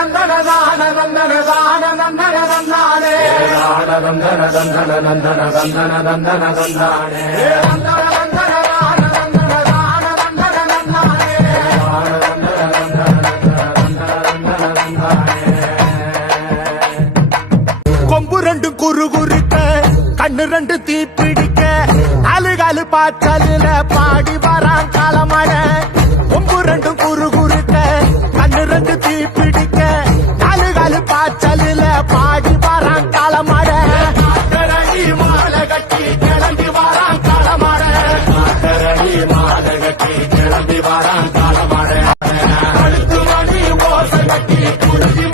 நந்தன தான நந்தன தான நந்தன தந்தானே நந்தன தந்தன நந்தன தந்தன தந்தன தந்தானே நந்தன நந்தன தான நந்தன தான நந்தன தந்தானே கொம்பு ரெண்டு குறு குறுக்க கண்ணு ரெண்டு தீப்பிடிக்க அழுகாலு பாச்சலில பாடி வரான் காலமட கொம்பு ரெண்டு குறு குறுக்க கண்ணு ரெண்டு தீப்பிடிக்க அழுகாலு பாச்சலில பாடி வரான் காலமட மாலை கட்டி கிளம்பி வரான் காலமட மாலை கட்டி கிளம்பி வரான் காலமட கழுத்து மணி ஓசை கட்டி குருதி